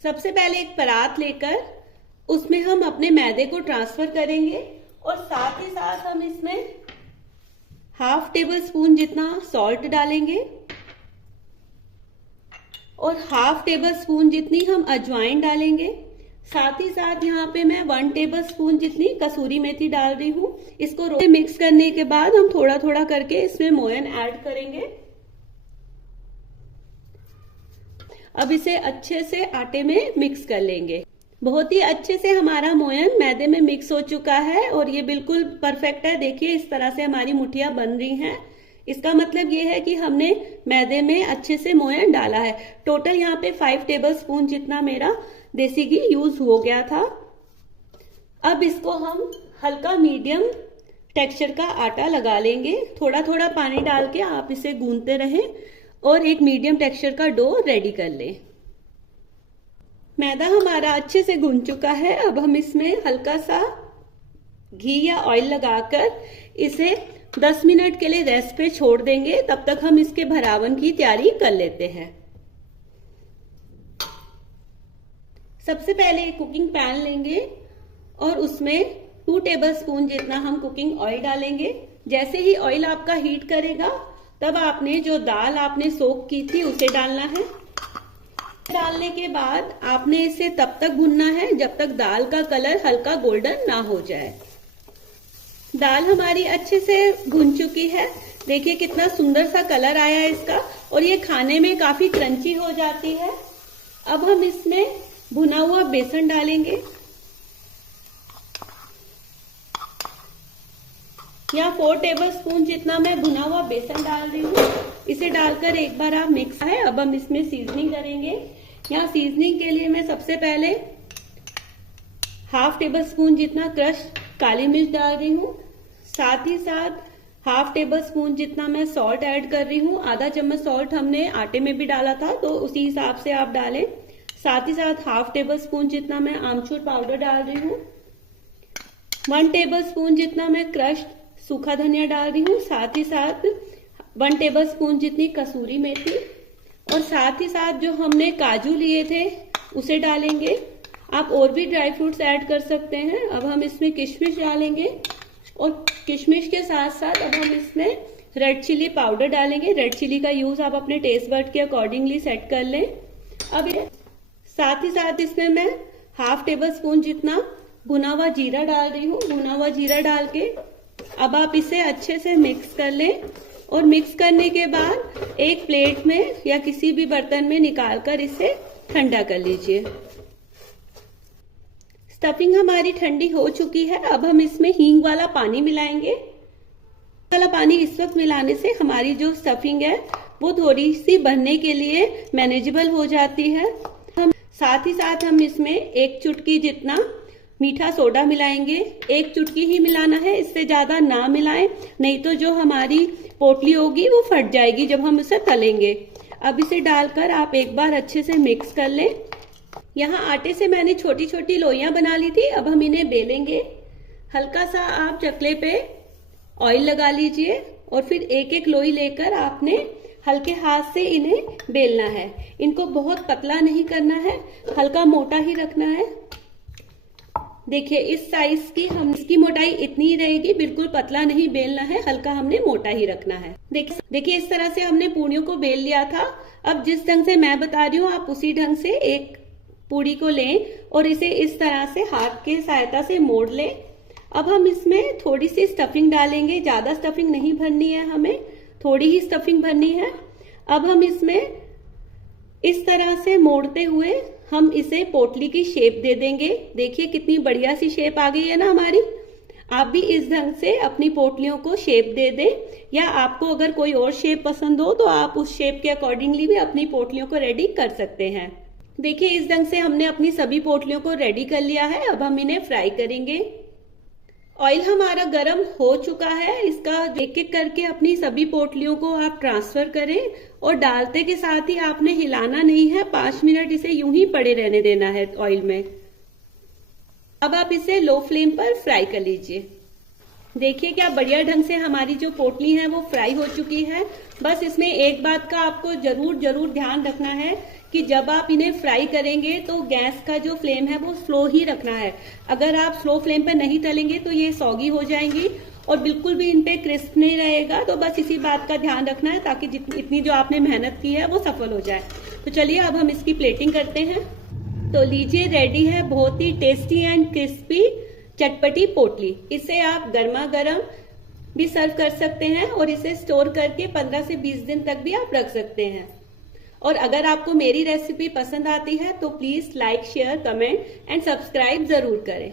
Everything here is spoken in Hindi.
सबसे पहले एक परात लेकर उसमें हम अपने मैदे को ट्रांसफर करेंगे और साथ ही साथ हम इसमें हाफ टेबल स्पून जितना सॉल्ट डालेंगे और हाफ टेबल स्पून जितनी हम अजवाइन डालेंगे। साथ ही साथ यहाँ पे मैं 1 टेबल स्पून जितनी कसूरी मेथी डाल रही हूँ। इसको मिक्स करने के बाद हम थोड़ा थोड़ा करके इसमें मोयन ऐड करेंगे। अब इसे अच्छे से आटे में मिक्स कर लेंगे। बहुत ही अच्छे से हमारा मोयन मैदे में मिक्स हो चुका है और ये बिल्कुल परफेक्ट है। देखिए इस तरह से हमारी मुठियां बन रही हैं। इसका मतलब ये है कि हमने मैदे में अच्छे से मोयन डाला है। टोटल यहाँ पे 5 टेबल स्पून जितना मेरा देसी घी यूज हो गया था। अब इसको हम हल्का मीडियम टेक्सचर का आटा लगा लेंगे। थोड़ा थोड़ा पानी डाल के आप इसे गूंथते रहें और एक मीडियम टेक्सचर का डो रेडी कर लें। मैदा हमारा अच्छे से गूंथ चुका है। अब हम इसमें हल्का सा घी या ऑयल लगाकर इसे 10 मिनट के लिए रेस्ट पे छोड़ देंगे। तब तक हम इसके भरावन की तैयारी कर लेते हैं। सबसे पहले एक कुकिंग पैन लेंगे और उसमें 2 टेबल स्पून जितना हम कुकिंग ऑयल डालेंगे। जैसे ही ऑयल आपका हीट करेगा तब आपने जो दाल आपने सोक की थी उसे डालना है। डालने के बाद आपने इसे तब तक भूनना है जब तक दाल का कलर हल्का गोल्डन ना हो जाए। दाल हमारी अच्छे से भुन चुकी है। देखिए कितना सुंदर सा कलर आया है इसका और ये खाने में काफी क्रंची हो जाती है। अब हम इसमें भुना हुआ बेसन डालेंगे। यहाँ 4 टेबल स्पून जितना मैं भुना हुआ बेसन डाल रही हूँ। इसे डालकर एक बार आप मिक्स है। अब हम इसमें सीजनिंग करेंगे। यहाँ सीजनिंग के लिए मैं सबसे पहले हाफ टेबल स्पून जितना क्रश काली मिर्च डाल रही हूँ। साथ ही साथ हाफ टेबल स्पून जितना मैं सॉल्ट ऐड कर रही हूँ। आधा चम्मच सॉल्ट हमने आटे में भी डाला था तो उसी हिसाब से आप डालें। साथ ही साथ हाफ टेबल स्पून जितना मैं आमचूर पाउडर डाल रही हूँ। 1 टेबल स्पून जितना मैं क्रश सूखा धनिया डाल रही हूँ। साथ ही साथ 1 टेबल स्पून जितनी कसूरी मेथी और साथ ही साथ जो हमने काजू लिए थे उसे डालेंगे। आप और भी ड्राई फ्रूट्स ऐड कर सकते हैं। अब हम इसमें किशमिश डालेंगे और किशमिश के साथ साथ अब हम इसमें रेड चिली पाउडर डालेंगे। रेड चिली का यूज आप अपने टेस्ट बड के अकॉर्डिंगली सेट कर लें। अब साथ ही साथ इसमें मैं हाफ टेबल स्पून जितना भुना हुआ जीरा डाल रही हूँ। भुना हुआ जीरा डाल के अब आप इसे अच्छे से मिक्स कर लें और मिक्स करने के बाद एक प्लेट में या किसी भी बर्तन में निकालकर इसे ठंडा कर लीजिए। स्टफिंग हमारी ठंडी हो चुकी है। अब हम इसमें हींग वाला पानी मिलाएंगे। वाला पानी इस वक्त मिलाने से हमारी जो स्टफिंग है वो थोड़ी सी बनने के लिए मैनेजेबल हो जाती है। साथ ही साथ हम इसमें 1 चुटकी जितना मीठा सोडा मिलाएंगे। 1 चुटकी ही मिलाना है, इससे ज्यादा ना मिलाएं, नहीं तो जो हमारी पोटली होगी वो फट जाएगी जब हम उसे तलेंगे। अब इसे डालकर आप एक बार अच्छे से मिक्स कर लें। यहाँ आटे से मैंने छोटी छोटी लोइयां बना ली थी। अब हम इन्हें बेलेंगे। हल्का सा आप चकले पे ऑयल लगा लीजिए और फिर एक एक लोई लेकर आपने हल्के हाथ से इन्हें बेलना है। इनको बहुत पतला नहीं करना है, हल्का मोटा ही रखना है। देखिए इस साइज की इसकी मोटाई इतनी ही रहेगी, बिल्कुल पतला नहीं बेलना है, हल्का हमने मोटा ही रखना है। देखिए इस तरह से हमने पूड़ियों को बेल लिया था। अब जिस ढंग से मैं बता रही हूँ आप उसी ढंग से एक पूड़ी को लें और इसे इस तरह से हाथ के सहायता से मोड़ लें। अब हम इसमें थोड़ी सी स्टफिंग डालेंगे। ज्यादा स्टफिंग नहीं भरनी है, हमें थोड़ी ही स्टफिंग भरनी है। अब हम इसमें इस तरह से मोड़ते हुए हम इसे पोटली की शेप दे देंगे। देखिए कितनी बढ़िया सी शेप आ गई है ना हमारी। आप भी इस ढंग से अपनी पोटलियों को शेप दे दें, या आपको अगर कोई और शेप पसंद हो तो आप उस शेप के अकॉर्डिंगली भी अपनी पोटलियों को रेडी कर सकते हैं। देखिए इस ढंग से हमने अपनी सभी पोटलियों को रेडी कर लिया है। अब हम इन्हें फ्राई करेंगे। ऑयल हमारा गर्म हो चुका है। इसका एक एक करके अपनी सभी पोटलियों को आप ट्रांसफर करें और डालते के साथ ही आपने हिलाना नहीं है। 5 मिनट इसे यूं ही पड़े रहने देना है ऑयल में। अब आप इसे लो फ्लेम पर फ्राई कर लीजिए। देखिए क्या बढ़िया ढंग से हमारी जो पोटली है वो फ्राई हो चुकी है। बस इसमें एक बात का आपको जरूर ध्यान रखना है कि जब आप इन्हें फ्राई करेंगे तो गैस का जो फ्लेम है वो स्लो ही रखना है। अगर आप स्लो फ्लेम पर नहीं तलेंगे तो ये सौगी हो जाएंगी और बिल्कुल भी इन पे क्रिस्प नहीं रहेगा। तो बस इसी बात का ध्यान रखना है ताकि इतनी जो आपने मेहनत की है वो सफल हो जाए। तो चलिए अब हम इसकी प्लेटिंग करते हैं। तो लीजिए, रेडी है बहुत ही टेस्टी एंड क्रिस्पी चटपटी पोटली। इसे आप गर्मा गर्म भी सर्व कर सकते हैं और इसे स्टोर करके 15 से 20 दिन तक भी आप रख सकते हैं। और अगर आपको मेरी रेसिपी पसंद आती है तो please like, share, comment and subscribe जरूर करें।